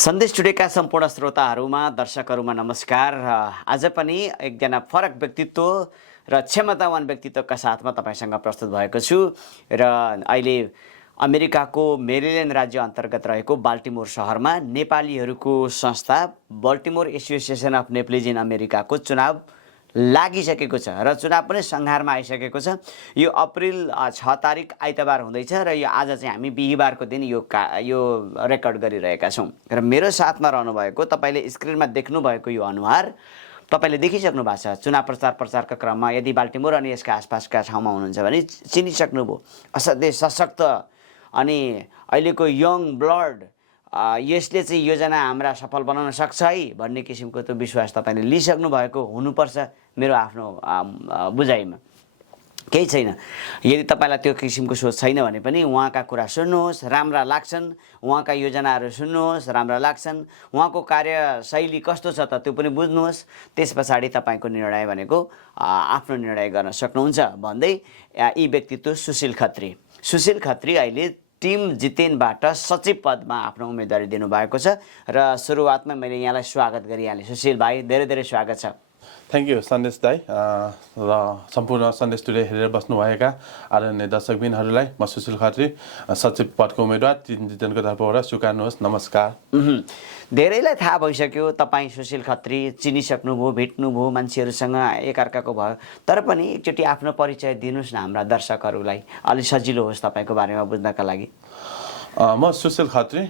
सन्देश टुडेका सम्पूर्ण श्रोताहरूमा दर्शकहरूमा नमस्कार। आज पनि एकजना फरक व्यक्तित्व र क्षमतावान व्यक्तित्वका साथमा तपाईँसँग प्रस्तुत भएको छु र अहिले अमेरिकाको मेरील्यान्ड राज्य अन्तर्गत रहेको बाल्टिमोर सहरमा नेपालीहरूको संस्था Baltimore association of Nepalese in अमेरिकाको चुनाव लागिसकेको छ र चुनाव पनि संहारमा आइसकेको छ। यो अप्रिल 6 तारिक आइतबार हुँदैछ र यो आज चाहिँ हामी बिहिबारको दिन यो रेकर्ड गरिरहेका छौँ र मेरो साथमा रहनुभएको तपाईले स्क्रिनमा देख्नुभएको यो अनुहार तपाईले देखिसक्नु भएको छ। चुनाव प्रचारका क्रममा यदि बाल्टिमोर अनि यसका आसपासका ठाउँमा हुनुहुन्छ भने चिनिसक्नुभयो। असाध्यै सशक्त अनि अहिलेको यङ ब्लड यसले चाहिँ योजना हाम्रा सफल बनाउन सक्छ है भन्ने किसिमको त्यो विश्वास तपाईले लिइसक्नु भएको हुनुपर्छ। मेरो आफ्नो बुझाइमा केही छैन। यदि तपाईलाई त्यो किसिमको सोच छैन भने पनि उहाँका कुरा सुन्नुहोस्, राम्रा लाग्छन्, उहाँका योजनाहरू सुन्नुहोस्, राम्रा लाग्छन्, उहाँको कार्यशैली कस्तो छ त त्यो पनि बुझ्नुहोस्। त्यस पछाडि तपाईको निर्णय भनेको आफ्नो निर्णय गर्न सक्नुहुन्छ भन्दै यी व्यक्तित्व सुशील खत्री अहिले टिम जितेनबाट सचिव पदमा आफ्नो उम्मेदवारी दिनुभएको छ र सुरुवातमा मैले यहाँलाई स्वागत गरिहालेँ। सुशील भाइ धेरै धेरै स्वागत छ। थ्याङ्क यू सन्देश दाई र सम्पूर्ण सन्देश टुडे हेरेर बस्नुभएका आदरणीय दर्शकबिनहरूलाई म सुशील खत्री सचिव पदको उम्मेदवार टिम जितेनको तर्फबाट स्वीकार्नुहोस्। नमस्कार। धेरैलाई थाहा भइसक्यो तपाईँ सुशील खत्री चिनिसक्नुभयो, भेट्नुभयो, मान्छेहरूसँग एकअर्काको भयो, तर पनि एकचोटि आफ्नो परिचय दिनुहोस् न हाम्रा दर्शकहरूलाई, अलि सजिलो होस् तपाईँको बारेमा बुझ्नका लागि। म सुशील खत्री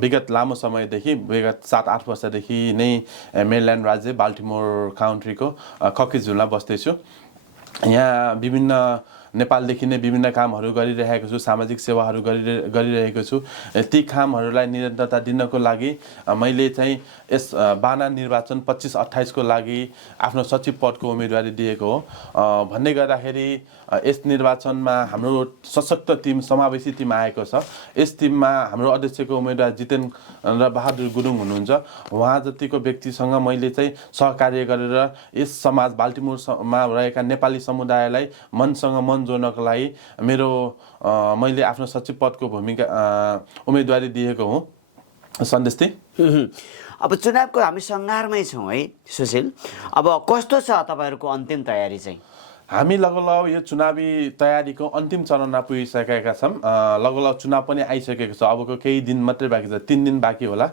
विगत लामो समयदेखि विगत 7-8 वर्षदेखि नै मेरील्यान्ड राज्य बाल्टिमोर काउन्ट्रीको ककिजहुलमा बस्दैछु। यहाँ विभिन्न नेपालदेखि नै विभिन्न कामहरू गरिरहेको छु, सामाजिक सेवाहरू गरिरहेको छु। ती कामहरूलाई निरन्तरता दिनको लागि मैले चाहिँ यस बाना निर्वाचन 25-28 को लागि आफ्नो सचिव पदको उम्मेदवारी दिएको हो। भन्दै गर्दाखेरि यस निर्वाचनमा हाम्रो सशक्त टिम, समावेशी टिम आएको छ। यस टिममा हाम्रो अध्यक्षको उम्मेदवार जितेन र बहादुर गुरुङ हुनुहुन्छ। उहाँ जतिको व्यक्तिसँग मैले चाहिँ सहकार्य गरेर यस समाज बाल्टिमोरमा रहेका नेपाली समुदायलाई मनसँग मन जोड्नको लागि मैले आफ्नो सचिव पदको उम्मेदवारी दिएको हुँ। सन्देशजी, अब चुनावको हामी संहारमै छौँ है सुशील। अब कस्तो छ तपाईँहरूको अन्तिम तयारी चाहिँ? हामी लगभग यो चुनावी तयारीको अन्तिम चरणमा पुगिसकेका छौँ। लगभग चुनाव पनि आइसकेको छ। अबको केही दिन मात्रै बाँकी छ, 3 दिन बाँकी होला।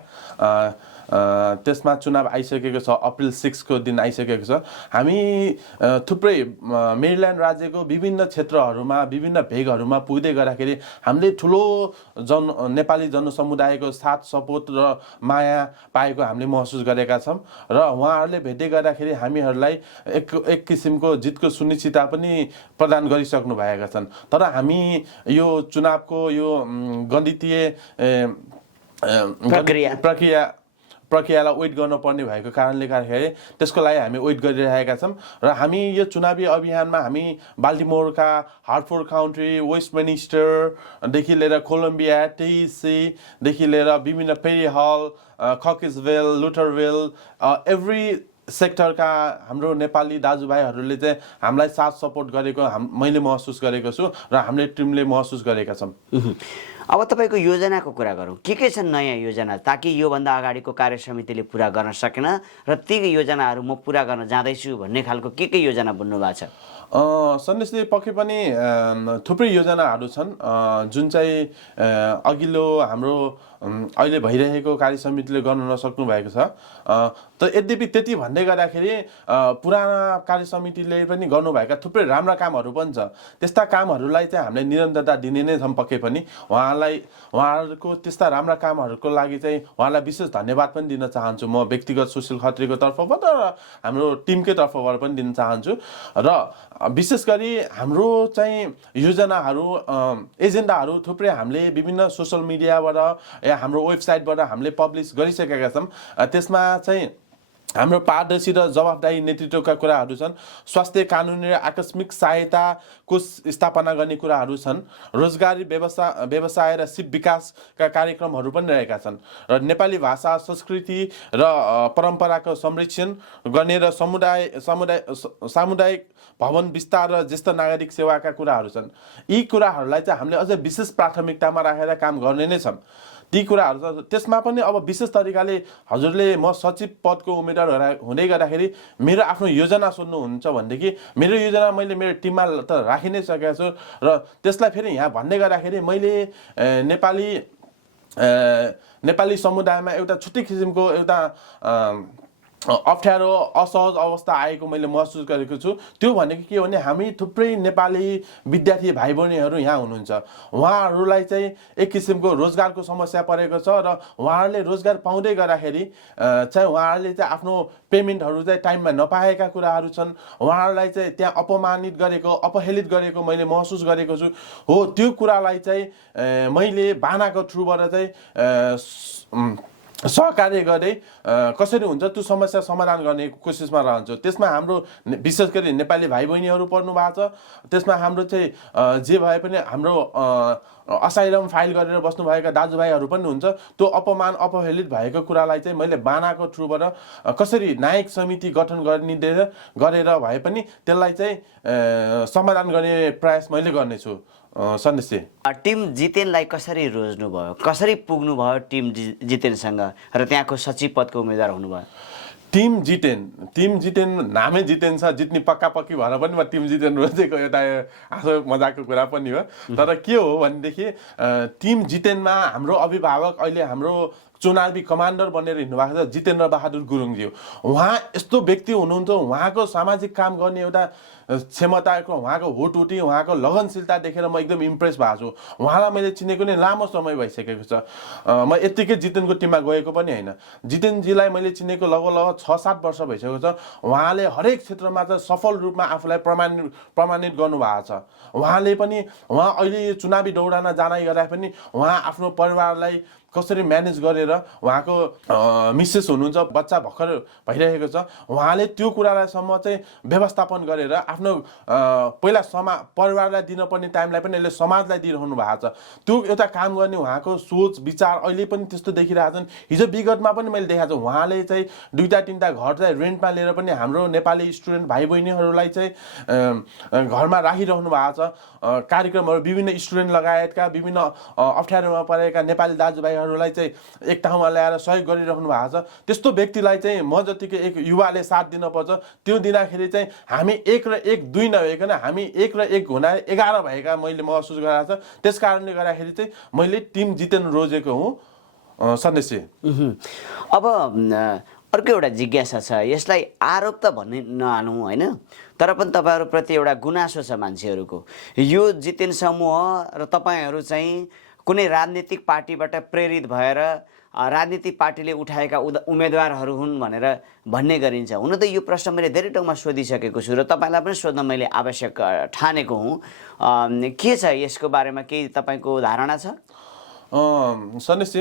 त्यसमा चुनाव आइसकेको छ। अप्रिल 6 को दिन आइसकेको छ। हामी थुप्रै मेरील्यान्ड राज्यको विभिन्न क्षेत्रहरूमा, विभिन्न भेगहरूमा पुग्दै गर्दाखेरि हामीले ठुलो नेपाली जनसमुदायको साथ सपोर्ट र माया पाएको हामीले महसुस गरेका छौँ र उहाँहरूले भेट्दै गर्दाखेरि हामीहरूलाई एक किसिमको जितको सुनिश्चितता पनि प्रदान गरिसक्नु भएका छन्। तर हामी यो चुनावको यो गणितीय प्रक्रियालाई वेट गर्नुपर्ने भएको कारणले गर्दाखेरि त्यसको लागि हामी वेट गरिरहेका छौँ र हामी यो चुनावी अभियानमा हामी बाल्टिमोरका हार्टफोर्ड काउन्ट्री, वेस्टमिनिस्टरदेखि लिएर कोलम्बिया, टेनेसीदेखि लिएर विभिन्न पेरी हल, ककिजवेल, लुथरविल, एभ्री सेक्टरका हाम्रो नेपाली दाजुभाइहरूले चाहिँ हामीलाई साथ सपोर्ट गरेको मैले महसुस गरेको छु र हामीले टिमले महसुस गरेका छौँ। अब तपाईँको योजनाको कुरा गरौँ। के छन् नयाँ योजना ताकि योभन्दा अगाडिको कार्य समितिले पुरा गर्न सकेन र ती योजनाहरू म पुरा गर्न जाँदैछु भन्ने खालको के योजना बुन्नु भएको छ? सन्देशले पक्कै पनि थुप्रै योजनाहरू छन् जुन चाहिँ अघिल्लो हाम्रो अहिले भइरहेको कार्य समितिले गर्न नसक्नु भएको छ। त यद्यपि त्यति भन्दै गर्दाखेरि पुराना कार्य समितिले पनि गर्नुभएका थुप्रै राम्रा कामहरू पनि छ। त्यस्ता कामहरूलाई चाहिँ हामीले निरन्तरता दिने नै छौँ। पक्कै पनि उहाँहरूको त्यस्ता राम्रा कामहरूको लागि चाहिँ उहाँलाई विशेष धन्यवाद पनि दिन चाहन्छु। म व्यक्तिगत सुशील खत्रीको तर्फबाट र हाम्रो टिमकै तर्फबाट पनि दिन चाहन्छु। र विशेष गरी हाम्रो चाहिँ योजनाहरू, एजेन्डाहरू थुप्रै हामीले विभिन्न सोसल मिडियाबाट या हाम्रो वेबसाइटबाट हामीले पब्लिस गरिसकेका छौँ। त्यसमा चाहिँ हाम्रो पारदर्शी र जवाफदारी नेतृत्वका कुराहरू छन्। स्वास्थ्य, कानुनी र आकस्मिक सहायताको स्थापना गर्ने कुराहरू छन्। रोजगारी, व्यवसाय र सिप विकासका कार्यक्रमहरू पनि रहेका छन् र नेपाली भाषा, संस्कृति र परम्पराको संरक्षण गर्ने र सामुदायिक भवन विस्तार र ज्येष्ठ नागरिक सेवाका कुराहरू छन्। यी कुराहरूलाई चाहिँ हामीले अझ विशेष प्राथमिकतामा राखेर काम गर्ने नै छौँ। ती कुराहरू छ। त्यसमा पनि अब विशेष तरिकाले हजुरले म सचिव पदको उम्मेदवार हुँदै गर्दाखेरि मेरो आफ्नो योजना सोध्नुहुन्छ भनेदेखि मेरो योजना मैले मेरो टिममा त राखि नै सकेको छु र त्यसलाई फेरि यहाँ भन्दै गर्दाखेरि मैले नेपाली समुदायमा एउटा छुट्टै किसिमको एउटा अप्ठ्यारो असहज अवस्था आएको मैले महसुस गरेको छु। त्यो भनेको के हो भने हामी थुप्रै नेपाली विद्यार्थी भाइ बहिनीहरू यहाँ हुनुहुन्छ, उहाँहरूलाई चाहिँ एक किसिमको रोजगारको समस्या परेको छ र उहाँहरूले रोजगार पाउँदै गर्दाखेरि चाहिँ उहाँहरूले चाहिँ आफ्नो पेमेन्टहरू चाहिँ टाइममा नपाएका कुराहरू छन्। उहाँहरूलाई चाहिँ त्यहाँ अपमानित गरेको अपहेलित गरेको मैले महसुस गरेको छु। हो, त्यो कुरालाई चाहिँ मैले बानाको थ्रुबाट चाहिँ सहकार्य गर्दै कसरी हुन्छ त्यो समस्या समाधान गर्ने कोसिसमा रहन्छु। त्यसमा हाम्रो विशेष गरी नेपाली भाइ बहिनीहरू पर्नु भएको छ। त्यसमा हाम्रो चाहिँ जे भए पनि हाम्रो असाइलम फाइल गरेर बस्नुभएका दाजुभाइहरू पनि हुन्छ। त्यो अपमान अपहेलित भएको कुरालाई चाहिँ मैले बानाको थ्रुबाट कसरी न्यायिक समिति गठन गरेर भए पनि त्यसलाई चाहिँ समाधान गर्ने प्रयास मैले गर्नेछु। सन्देश टिम जितेनलाई कसरी रोज्नुभयो, कसरी पुग्नुभयो टिम जितेनसँग र त्यहाँको सचिव पदको उम्मेदवार हुनुभयो? टिम जितेन नामै जितेन छ, जित्ने पक्का पक्की भएर पनि म टिम जितेन रोजेको एउटा हाँसो मजाको कुरा पनि हो। तर के हो भनेदेखि टिम जितेनमा हाम्रो अभिभावक अहिले हाम्रो चुनावी कमान्डर बनेर हिँड्नुभएको छ जितेन्द्र बहादुर गुरुङज्यू। उहाँ यस्तो व्यक्ति हुनुहुन्छ, उहाँको सामाजिक काम गर्ने एउटा क्षमताको, उहाँको हुटहुटी, उहाँको लगनशीलता देखेर म एकदम इम्प्रेस भएको छु। उहाँलाई मैले चिनेको नै लामो समय भइसकेको छ। म यत्तिकै जितेनको टिममा गएको पनि होइन। जितेनजीलाई मैले चिनेको लगभग 6-7 वर्ष भइसकेको छ। उहाँले हरेक क्षेत्रमा चाहिँ सफल रूपमा आफूलाई प्रमाणित गर्नुभएको छ। उहाँ अहिले चुनावी दौडान जाँदै गर्दा पनि उहाँ आफ्नो परिवारलाई कसरी म्यानेज गरेर उहाँको मिसेस हुनुहुन्छ, बच्चा भर्खर भइरहेको छ, उहाँले त्यो कुरालाई सम्म चाहिँ व्यवस्थापन गरेर आफ्नो पहिला परिवारलाई दिनुपर्ने टाइमलाई पनि यसले समाजलाई दिइरहनु भएको छ। त्यो एउटा काम गर्ने उहाँको सोच विचार अहिले पनि त्यस्तो देखिरहेछन्। हिजो विगतमा पनि मैले देखाएको छु उहाँले चाहिँ 2-3टा घर चाहिँ रेन्टमा लिएर पनि हाम्रो नेपाली स्टुडेन्ट भाइ बहिनीहरूलाई चाहिँ घरमा राखिरहनु भएको छ। कार्यक्रमहरू विभिन्न स्टुडेन्ट लगायतका विभिन्न अप्ठ्यारोमा परेका नेपाली दाजुभाइहरूलाई चाहिँ एक ठाउँमा ल्याएर सहयोग गरिरहनु भएको छ। त्यस्तो व्यक्तिलाई चाहिँ म जतिकै एक युवाले साथ दिनुपर्छ। त्यो दिँदाखेरि चाहिँ हामी 1 र 1 2 नभइकन हामी 1 र 1 हुँदा 11 भएका मैले महसुस गरेको छ। त्यस कारणले गर्दाखेरि चाहिँ मैले टिम जितेन रोजेको हुँ। सन्देश अब अर्को एउटा जिज्ञासा छ, यसलाई आरोप त भन्ने नहालौँ होइन, तर पनि तपाईँहरूप्रति एउटा गुनासो छ मान्छेहरूको। यो जितेन समूह र तपाईँहरू चाहिँ कुनै राजनीतिक पार्टीबाट प्रेरित भएर राजनीतिक पार्टीले उठाएका उम्मेदवारहरू हुन् भनेर भन्ने गरिन्छ। हुन त यो प्रश्न मैले धेरै ठाउँमा सोधिसकेको छु र तपाईँलाई पनि सोध्न मैले आवश्यक ठानेको हुँ। के छ यसको बारेमा केही तपाईँको धारणा छ? सन्देश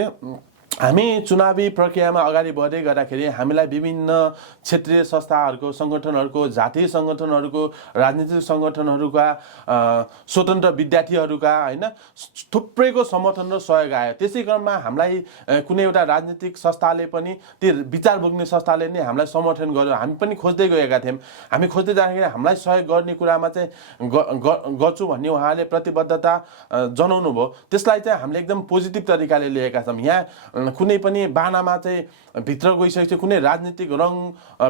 हामी चुनावी प्रक्रियामा अगाडि बढ्दै गर्दाखेरि हामीलाई विभिन्न क्षेत्रीय संस्थाहरूको सङ्गठनहरूको जातीय सङ्गठनहरूको राजनीतिक सङ्गठनहरूका स्वतन्त्र विद्यार्थीहरूका होइन थुप्रैको समर्थन र सहयोग आयो। त्यसै क्रममा हामीलाई कुनै एउटा राजनीतिक संस्थाले पनि त्यो विचार बोक्ने संस्थाले नै हामीलाई समर्थन गर्यो। हामी पनि खोज्दै गएका थियौँ। हामी खोज्दै जाँदाखेरि हामीलाई सहयोग गर्ने कुरामा चाहिँ गर्छु भन्ने उहाँले प्रतिबद्धता जनाउनु भयो। त्यसलाई चाहिँ हामीले एकदम पोजिटिभ तरिकाले लिएका छौँ। यहाँ कुनै पनि बानामा चाहिँ भित्र गइसकेको छ, कुनै राजनीतिक रङ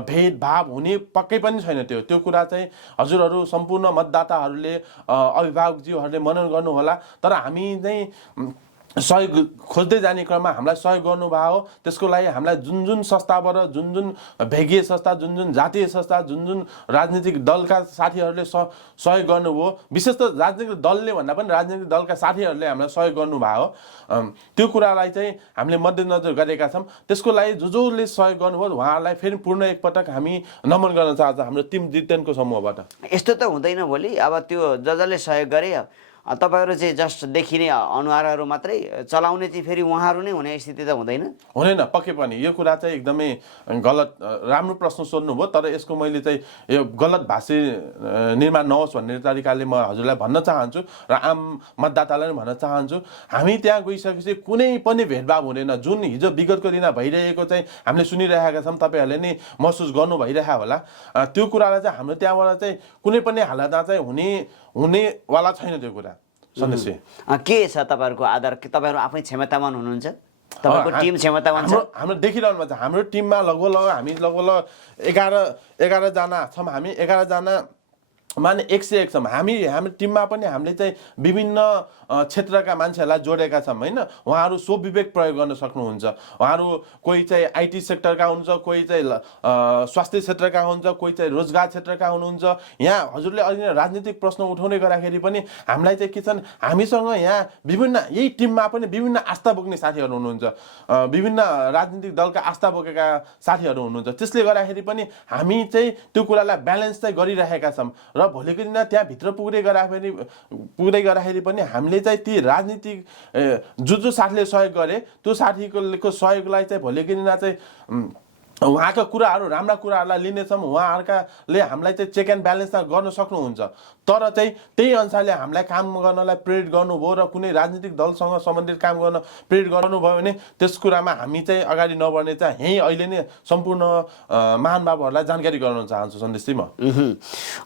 भेदभाव हुने पक्कै पनि छैन। त्यो कुरा चाहिँ हजुरहरू सम्पूर्ण मतदाताहरूले अभिभावकज्यूहरूले मनन गर्नुहोला। तर हामी चाहिँ सहयोग खोज्दै जाने क्रममा हामीलाई सहयोग गर्नुभयो। त्यसको लागि हामीलाई जुन संस्थाबाट जुन भेगीय संस्था, जुन जातीय संस्था, जुन राजनीतिक दलका साथीहरूले सहयोग गर्नुभयो। विशेष त राजनीतिक दलले भन्दा पनि राजनीतिक दलका साथीहरूले हामीलाई सहयोग गर्नुभयो। त्यो कुरालाई चाहिँ हामीले मध्यनजर गरेका छौँ। त्यसको लागि जसले सहयोग गर्नुभयो उहाँहरूलाई फेरि पूर्ण एकपटक हामी नमन गर्न चाहन्छौँ हाम्रो टिम जितेनको समूहबाट। यस्तो त हुँदैन भोलि अब त्यो जसले सहयोग गरे तपाईँहरू चाहिँ जस्ट देखिने अनुहारहरू मात्रै चलाउने चाहिँ फेरि उहाँहरू नै हुने स्थिति त हुँदैन पक्कै पनि। यो कुरा चाहिँ एकदमै गलत राम्रो प्रश्न सोध्नुभयो। तर यसको मैले चाहिँ यो गलत भाषी निर्माण नहोस् भन्ने तरिकाले म हजुरलाई भन्न चाहन्छु र आम मतदातालाई भन्न चाहन्छु। हामी त्यहाँ गइसकेपछि कुनै पनि भेदभाव हुँदैन। जुन हिजो विगतको दिन भइरहेको चाहिँ हामीले सुनिरहेका छौँ, तपाईँहरूले नै महसुस गर्नु भइरहेको होला। त्यो कुरालाई चाहिँ हाम्रो त्यहाँबाट चाहिँ कुनै पनि हालतमा चाहिँ हुनेवाला छैन त्यो कुरा। सन्देश के छ तपाईँहरूको आधार? तपाईँहरू आफै क्षमतावान हुनुहुन्छ? तपाईँको टिम क्षमतावान छ? हाम्रो देखिरहनु भएको छ। हाम्रो टिममा लगभग हामी लगभग 11 जना छौँ। हामी 11 जना माने 101 छौँ। हाम्रो टिममा पनि हामीले चाहिँ विभिन्न क्षेत्रका मान्छेहरूलाई जोडेका छौँ होइन। उहाँहरू स्वविवेक प्रयोग गर्न सक्नुहुन्छ। उहाँहरू कोही चाहिँ आइटी सेक्टरका हुनुहुन्छ, कोही चाहिँ स्वास्थ्य क्षेत्रका हुनुहुन्छ, कोही चाहिँ रोजगार क्षेत्रका हुनुहुन्छ। यहाँ हजुरले अघि नै राजनीतिक प्रश्न उठाउने गर्दाखेरि पनि हामीलाई चाहिँ के छन्, हामीसँग यहाँ विभिन्न यही टिममा पनि विभिन्न आस्था बोक्ने साथीहरू हुनुहुन्छ, विभिन्न राजनीतिक दलका आस्था बोकेका साथीहरू हुनुहुन्छ। त्यसले गर्दाखेरि पनि हामी चाहिँ त्यो कुरालाई ब्यालेन्स चाहिँ गरिरहेका छौँ र भोलिको दिन त्यहाँभित्र पुग्दै गर्दाखेरि पनि हामीले चाहिँ ती राजनीतिक जो साथीले सहयोग गरे त्यो साथीको सहयोगलाई चाहिँ भोलिको दिन चाहिँ उहाँका कुराहरू राम्रा कुराहरूलाई लिनेछौँ। उहाँहरूले हामीलाई चाहिँ चेक एन्ड ब्यालेन्स गर्न सक्नुहुन्छ। तर चाहिँ त्यही अनुसारले हामीलाई काम गर्नलाई प्रेरित गर्नुभयो र कुनै राजनीतिक दलसँग सम्बन्धित काम गर्न प्रेरित गर्नुभयो भने त्यस कुरामा हामी चाहिँ अगाडि नबढ्ने चाहिँ यहीँ अहिले नै सम्पूर्ण महानुभावहरूलाई जानकारी गराउन चाहन्छु सन्देशजी म।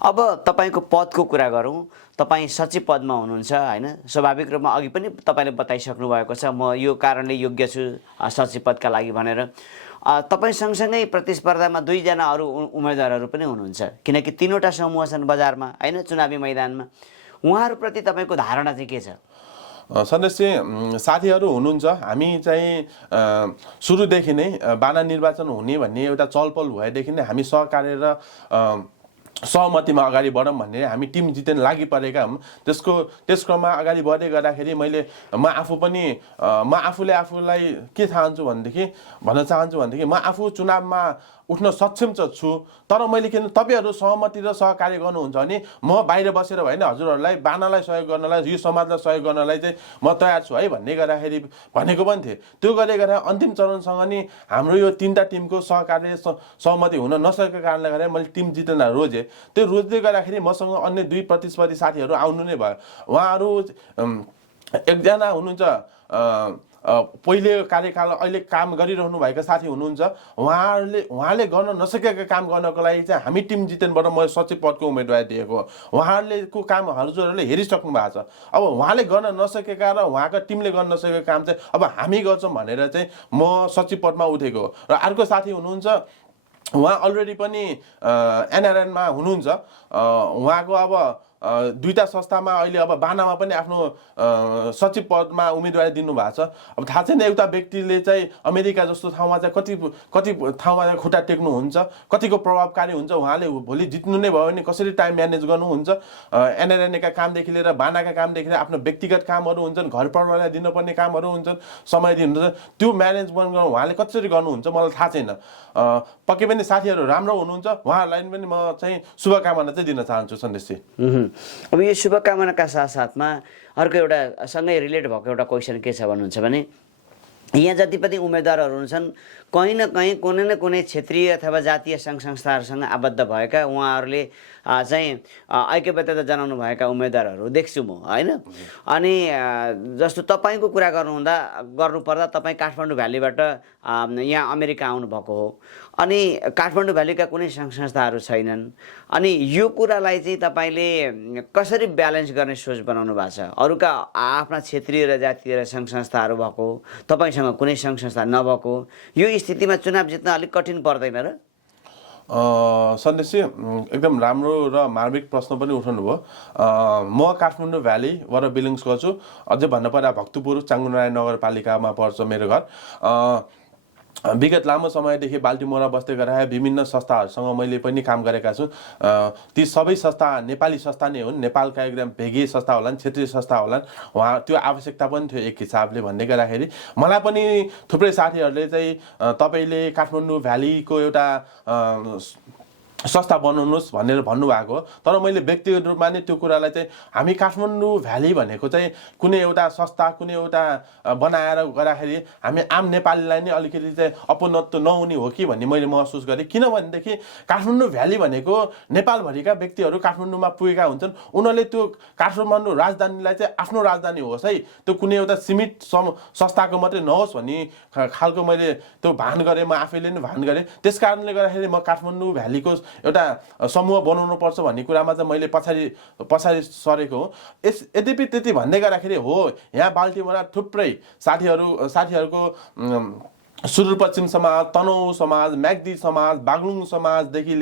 अब तपाईँको पदको कुरा गरौँ। तपाईँ सचिव पदमा हुनुहुन्छ होइन। स्वाभाविक रूपमा अघि पनि तपाईँले बताइसक्नु भएको छ म यो कारणले योग्य छु सचिव पदका लागि भनेर। तपाईँ सँगसँगै प्रतिस्पर्धामा 2 जना अरू उम्मेदवारहरू पनि हुनुहुन्छ, किनकि 3वटा समूह छन् बजारमा होइन, चुनावी मैदानमा। उहाँहरूप्रति तपाईँको धारणा चाहिँ के छ? सन्देश साथीहरू हुनुहुन्छ। हामी चाहिँ सुरुदेखि नै बाना निर्वाचन हुने भन्ने एउटा चलपल भएदेखि नै हामी सहकार्य र सहमतिमा अगाडि बढौँ भन्ने हामी टिम जितेन लागि परेका हौँ। त्यस क्रममा अगाडि बढ्दै गर्दाखेरि म आफूले आफूलाई के भन्न चाहन्छु भनेदेखि म आफू चुनावमा उठ्न सक्षम छु। तर मैले किन तपाईँहरू सहमति र सहकार्य गर्नुहुन्छ भने म बाहिर बसेर होइन हजुरहरूलाई बानालाई सहयोग गर्नलाई, यो समाजलाई सहयोग गर्नलाई चाहिँ म तयार छु है भन्ने गर्दाखेरि भनेको पनि थिएँ। त्यो गर्दै गर्दा अन्तिम चरणसँग नि हाम्रो यो 3टा टिमको सहकार्य सहमति हुन नसकेको कारणले गर्दा मैले टिम जितेन रोजेँ। त्यो रोज्दै गर्दाखेरि मसँग अन्य 2 प्रतिस्पर्धी साथीहरू आउनु नै भयो। उहाँहरू एकजना हुनुहुन्छ पहिले कार्यकाल अहिले काम गरिरहनु भएका साथी हुनुहुन्छ। उहाँले गर्न नसकेका काम गर्नको लागि चाहिँ हामी टिम जितेनबाट म सचिव पदको उम्मेदवारी दिएको। उहाँहरूको काम हजुरहरूले हेरिसक्नु भएको छ। अब उहाँले गर्न नसकेका र उहाँका टिमले गर्न नसकेको काम चाहिँ अब हामी गर्छौँ भनेर चाहिँ म सचिव पदमा उठेको। र अर्को साथी हुनुहुन्छ, उहाँ अलरेडी पनि एनआरएनमा हुनुहुन्छ। उहाँको अब 2टा संस्थामा अहिले अब बानामा पनि आफ्नो सचिव पदमा उम्मेदवारी दिनुभएको छ। अब थाहा छैन एउटा व्यक्तिले चाहिँ अमेरिका जस्तो ठाउँमा चाहिँ कति ठाउँमा खुट्टा टेक्नुहुन्छ, कतिको प्रभावकारी हुन्छ। उहाँले भोलि जित्नु नै भयो भने कसरी टाइम म्यानेज गर्नुहुन्छ। एनआरएनएका कामदेखि लिएर बानाका कामदेखि लिएर आफ्नो व्यक्तिगत कामहरू हुन्छन्, घर परिवारलाई दिनुपर्ने कामहरू हुन्छन्, समय दिनुहुन्छ। त्यो म्यानेजमेन्ट गर्न उहाँले कसरी गर्नुहुन्छ मलाई थाहा छैन। पक्कै पनि साथीहरू राम्रो हुनुहुन्छ। उहाँहरूलाई पनि म चाहिँ शुभकामना चाहिँ दिन चाहन्छु सन्देशजी। अब यो शुभकामनाका साथसाथमा अर्को एउटा सँगै रिलेट भएको एउटा क्वेसन के छ भन्नुहुन्छ भने यहाँ जति पनि उम्मेदवारहरू हुन्छन् कहीँ न कहीँ कुनै न कुनै क्षेत्रीय अथवा जातीय सङ्घ संस्थाहरूसँग आबद्ध भएका उहाँहरूले चाहिँ ऐक्यबद्धता जनाउनु भएका उम्मेदवारहरू देख्छु म होइन। अनि जस्तो तपाईँको कुरा गर्नुपर्दा तपाईँ काठमाडौँ भ्यालीबाट यहाँ अमेरिका आउनुभएको हो। अनि काठमाडौँ भ्यालीका कुनै सङ्घ संस्थाहरू छैनन्। अनि यो कुरालाई चाहिँ तपाईँले कसरी ब्यालेन्स गर्ने सोच बनाउनु भएको छ? अरूका आफ्ना क्षेत्रीय र जातीय र सङ्घ संस्थाहरू भएको, तपाईँसँग कुनै सङ्घ संस्था नभएको, यो स्थितिमा चुनाव जित्न अलिक कठिन पर्दैन र? सन्देशजी एकदम राम्रो र मार्मिक प्रश्न पनि उठाउनु भयो। म काठमाडौँ भ्यालीबाट बिलोङ्स गर्छु। अझै भन्नुपर्दा भक्तपुर चाङ्गुनारायण नगरपालिकामा पर्छ मेरो घर। विगत लामो समयदेखि बाल्टिमोरमा बस्दै गरेर विभिन्न संस्थाहरूसँग मैले पनि काम गरेका छु। ती सबै संस्था नेपाली संस्था नै हुन्। नेपालका एकदम भेगी संस्था होलान्, क्षेत्रीय संस्था होलान्। उहाँ त्यो आवश्यकता पनि थियो एक हिसाबले भन्ने गर्दाखेरि मलाई पनि थुप्रै साथीहरूले चाहिँ तपाईँले काठमाडौँ भ्यालीको एउटा संस्था बनाउनुहोस् भनेर भन्नुभएको हो। तर मैले व्यक्तिगत रूपमा नै त्यो कुरालाई चाहिँ हामी काठमाडौँ भ्याली भनेको चाहिँ कुनै एउटा संस्था कुनै एउटा बनाएर गर्दाखेरि हामी आम नेपालीलाई नै अलिकति चाहिँ अपनत्व नहुने हो कि भन्ने मैले महसुस गरेँ। किनभनेदेखि काठमाडौँ भ्याली भनेको नेपालभरिका व्यक्तिहरू काठमाडौँमा पुगेका हुन्छन्। उनीहरूले त्यो काठमाडौँ राजधानीलाई चाहिँ आफ्नो राजधानी होस् है, त्यो कुनै एउटा सीमित संस्थाको मात्रै नहोस् भन्ने खालको मैले त्यो भान गरेँ। म आफैले नै भान गरेँ। त्यस कारणले गर्दाखेरि म काठमाडौँ भ्यालीको एउटा समूह बनाउनुपर्छ भन्ने कुरामा चाहिँ मैले पछाडि सरेको हो। यद्यपि त्यति भन्दै गर्दाखेरि हो यहाँ बाल्टिमोरमा थुप्रै साथीहरूको सुदूरपश्चिम समाज, तनहुँ समाज, म्याग्दी समाज, बागलुङ समाजदेखि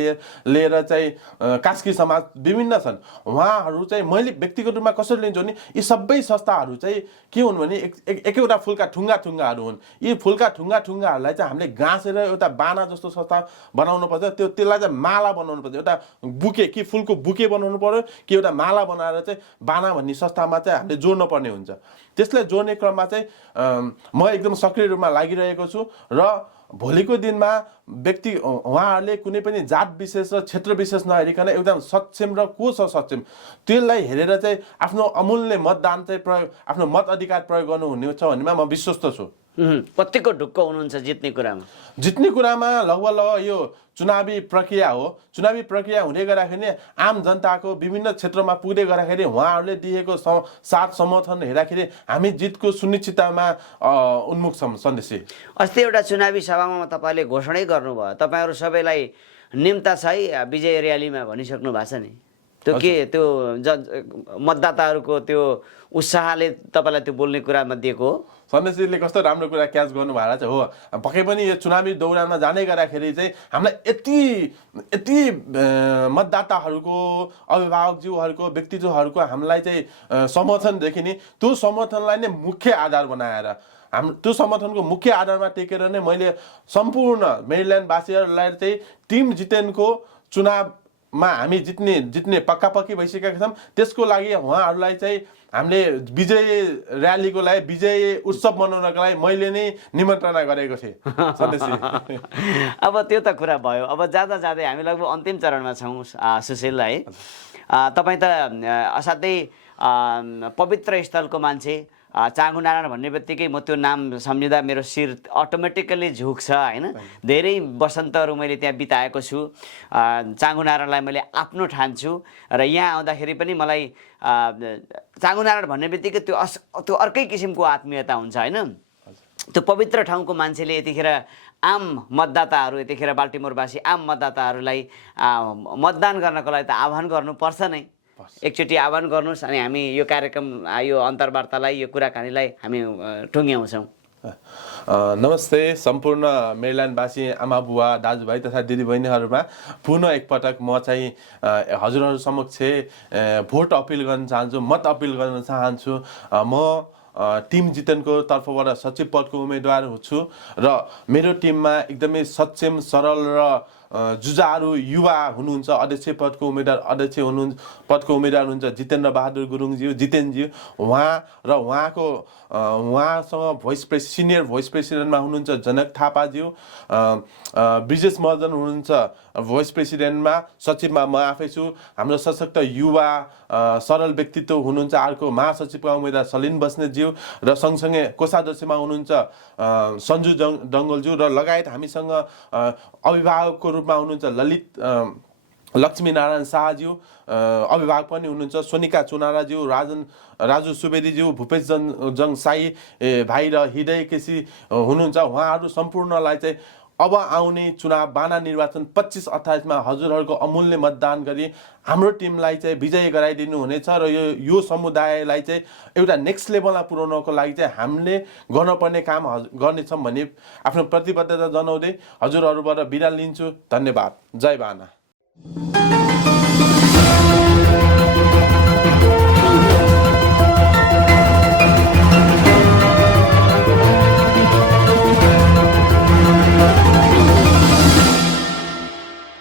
लिएर चाहिँ कास्की समाज विभिन्न छन्। उहाँहरू चाहिँ मैले व्यक्तिगत रूपमा कसरी लिन्छु भने यी सबै संस्थाहरू चाहिँ के हुन् भने एकैवटा फुलका ठुङ्गाहरू हुन्। यी फुलका ठुङ्गाहरूलाई चाहिँ हामीले गाँसेर एउटा बाना जस्तो संस्था बनाउनु पर्छ। त्यसलाई चाहिँ माला बनाउनु पर्छ। एउटा बुके कि फुलको बुके बनाउनु पर्यो कि एउटा माला बनाएर चाहिँ बाना भन्ने संस्थामा चाहिँ हामीले जोड्नु पर्ने हुन्छ। त्यसलाई जोड्ने क्रममा चाहिँ म एकदम सक्रिय रूपमा लागिरहेको छु र भोलिको दिनमा उहाँहरूले कुनै पनि जात विशेष र क्षेत्र विशेष नहेरिकन एकदम सक्षम र को छ सक्षम त्यसलाई हेरेर चाहिँ आफ्नो अमूल्य मतदान चाहिँ आफ्नो मत अधिकार प्रयोग गर्नुहुनेछ भन्नेमा म विश्वस्त छु। कतिको ढुक्क हुनुहुन्छ जित्ने कुरामा? लगभग यो चुनावी प्रक्रिया हो। चुनावी प्रक्रिया हुँदै गर्दाखेरि आम जनताको विभिन्न क्षेत्रमा पुग्दै गर्दाखेरि उहाँहरूले दिएको साथ समर्थन हेर्दाखेरि हामी जितको सुनिश्चिततामा उन्मुख छौँ। सन्देशी अस्ति एउटा चुनावी सभामा तपाईँले घोषणै गर्नुभयो, तपाईँहरू सबैलाई निम्ता छ है विजय र्यालीमा भनिसक्नु भएको छ नि। त्यो मतदाताहरूको त्यो उत्साहले तपाईँलाई त्यो बोल्ने कुरामा दिएको हो? सन्देशजीले कस्तो राम्रो कुरा क्याच गर्नुभएको चाहिँ हो। पक्कै पनि यो चुनावी दौरानमा जाँदै गर्दाखेरि चाहिँ हामीलाई यति मतदाताहरूको, अभिभावकज्यूहरूको, व्यक्तिज्यूहरूको हामीलाई चाहिँ समर्थन देखिने, त्यो समर्थनलाई नै मुख्य आधार बनाएर त्यो समर्थनको मुख्य आधारमा टेकेर नै मैले सम्पूर्ण मेरील्यान्डवासीहरूलाई चाहिँ टिम जितेनको चुनावमा हामी जित्ने पक्की भइसकेका छौँ। त्यसको लागि उहाँहरूलाई चाहिँ हामीले विजय र्यालीको लागि, विजय उत्सव मनाउनको लागि मैले नै निमन्त्रणा गरेको थिएँ। अब त्यो त कुरा भयो। अब जाँदै हामी लगभग अन्तिम चरणमा छौँ सुशील है। तपाईँ त असाध्यै पवित्र स्थलको मान्छे। चाँगु नारायण भन्ने बित्तिकै म त्यो नाम सम्झिँदा मेरो शिर अटोमेटिकली झुक्छ होइन। धेरै वसन्तहरू मैले त्यहाँ बिताएको छु। चाँगु नारायणलाई मैले आफ्नो ठान्छु र यहाँ आउँदाखेरि पनि मलाई चाँगु नारायण भन्ने बित्तिकै त्यो अर्कै किसिमको आत्मीयता हुन्छ होइन। त्यो पवित्र ठाउँको मान्छेले यतिखेर आम मतदाताहरू, यतिखेर बाल्टिमोरवासी आम मतदाताहरूलाई मतदान गर्नको लागि त आह्वान गर्नुपर्छ नै। एकचोटि आह्वान गर्नुहोस् अनि हामी यो कार्यक्रम, यो अन्तर्वार्तालाई, यो कुराकानीलाई हामी टुङ्ग्याउँछौँ। नमस्ते सम्पूर्ण मेरील्यान्डवासी आमा बुवा दाजुभाइ तथा दिदीबहिनीहरूमा पुनः एकपटक म चाहिँ हजुरहरू समक्ष भोट अपिल गर्न चाहन्छु, मत अपिल गर्न चाहन्छु। म टिम जितेनको तर्फबाट सचिव पदको उम्मेदवार छु र मेरो टिममा एकदमै सक्षम, सरल र जुझारु युवा हुनुहुन्छ। अध्यक्ष पदको उम्मेदवार हुनुहुन्छ जितेन्द्र बहादुर गुरुङज्यू, जितेनज्यू। उहाँसँग सिनियर भोइस प्रेसिडेन्टमा हुनुहुन्छ जनक थापाज्यू, ब्रिजेश महर्जन हुनुहुन्छ भोइस प्रेसिडेन्टमा, सचिवमा म आफै छु। हाम्रो सशक्त युवा सरल व्यक्तित्व हुनुहुन्छ अर्को महासचिवका उम्मेदवार सलिन बस्नेतज्यू र सँगसँगै कोषाध्यक्षमा हुनुहुन्छ सञ्जु डङ्गलज्यू र लगायत हामीसँग अभिभावकको रूपमा हुनुहुन्छ लक्ष्मीनारायण शाहज्यू, अभिभावक पनि हुनुहुन्छ सोनिका चुनाराज्यू, राजु सुवेदीज्यू, भूपेश जङ साई भाइ र हृदय केसी हुनुहुन्छ। उहाँहरू सम्पूर्णलाई चाहिँ अब आउने चुनाव बाना निर्वाचन 25-28 हजुरहरूको अमूल्य मतदान गरी हाम्रो टिमलाई चाहिँ विजय गराइदिनु हुनेछ र यो समुदायलाई चाहिँ एउटा नेक्स्ट लेभलमा पुर्याउनको लागि चाहिँ हामीले गर्नुपर्ने काम गर्नेछौँ भन्ने आफ्नो प्रतिबद्धता जनाउँदै हजुरहरूबाट बिदा लिन्छु। धन्यवाद। जय बाना।